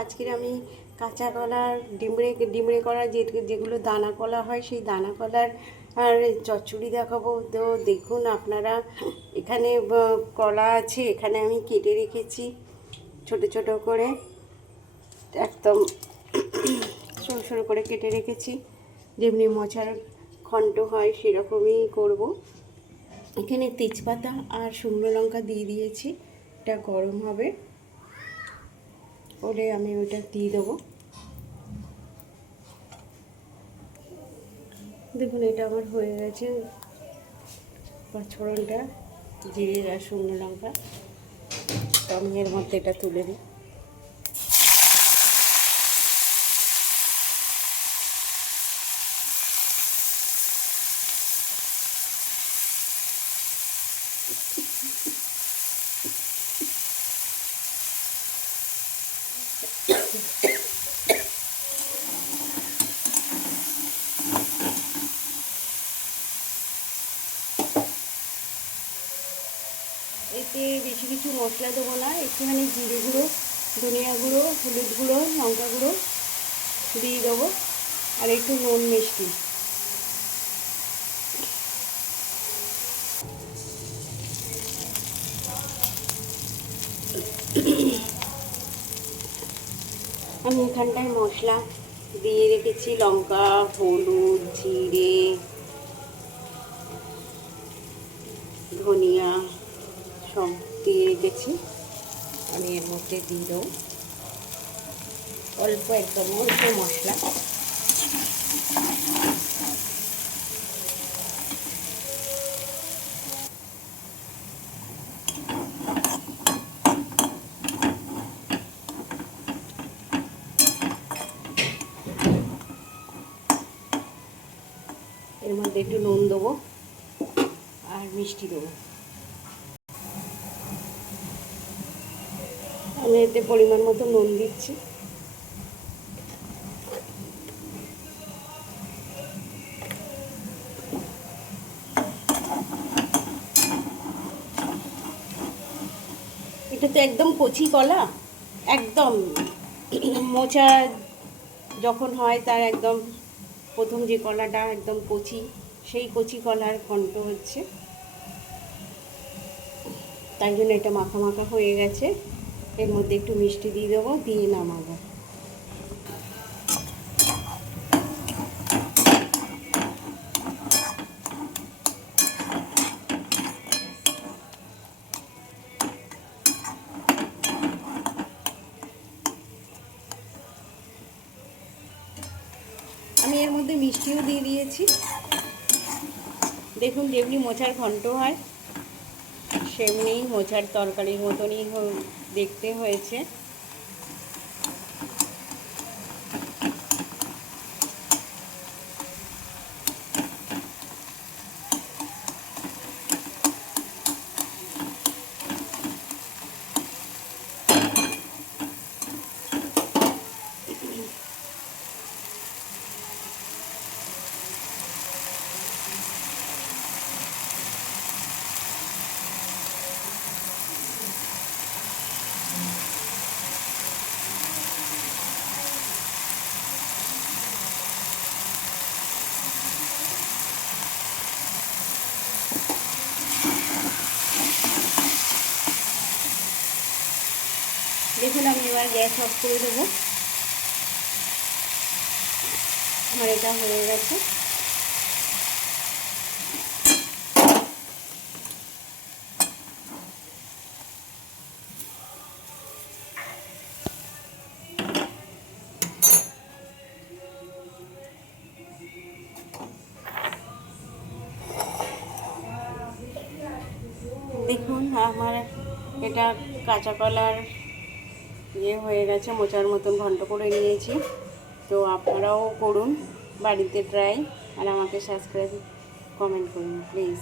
আজকের আমি কাঁচা কলার ডিমড়ে করা যেগুলো দানা কলা হয় সেই দানা কলার আর চচ্চড়ি দেখাবো। তো দেখুন আপনারা, এখানে কলা আছে, এখানে আমি কেটে রেখেছি ছোট ছোট করে, একদম সরু সরু করে কেটে রেখেছি, যেমনি মোচার ঘন্ট হয় সেরকমই করব। এখানে তেজপাতা আর শুকনো লঙ্কা দিয়ে দিয়েছি, এটা গরম হবে ওরে আমি ওটা দিয়ে দেবো। দেখুন এটা আমার হয়ে গেছে, পাঁচফোড়নটা, জিরে আর শুকনো লঙ্কা। তো আমি এর মধ্যে এটা তুলে দিই। এতে বেশি কিছু মশলা দেবো না, একটুখানি জিরে গুঁড়ো, ধনিয়া গুঁড়ো, হলুদ গুঁড়ো, লঙ্কা গুঁড়ো দিয়ে দেবো, আর একটু নুন মিষ্টি। আমি এখানটায় মশলা দিয়ে রেখেছি, লঙ্কা, হলুদ, জিরে, ধনিয়া সব দিয়ে রেখেছি। আমি এর মধ্যে দিয়ে দেবো অল্প, একদম অল্প মশলা। এর মধ্যে একটু নুন দেবো আর মিষ্টি দেবো। আমি এতে পরিমাণ মতো নুন দিচ্ছি। এটা তো একদম কচি কলা, একদম মোচা যখন হয় তার একদম প্রথম যে কলাটা একদম কচি, সেই কচি কলার ঘন্ট হচ্ছে, তাই জন্য এটা মাখা মাখা হয়ে গেছে। এর মধ্যে একটু মিষ্টি দিয়ে দেবো, দিয়ে নামাবো। আমি এর মধ্যে মিষ্টিও দিয়ে দিয়েছি। দেখুন যেমনি মোচার ঘন্ট হয় সেমনি মোচার তরকারির মতনই দেখতে হয়েছে। দেখুন আমি এবার গ্যাস অফ করে দেবো, আমার এটা হয়ে গেছে। দেখুন আমার এটা কাঁচা কলার হয়ে গেছে, মোচার মতন ঘন্ট করে নিয়েছি। তো আপনারাও করুন বাড়িতে ট্রাই, আর আমাকে সাবস্ক্রাইব কমেন্ট করুন প্লিজ।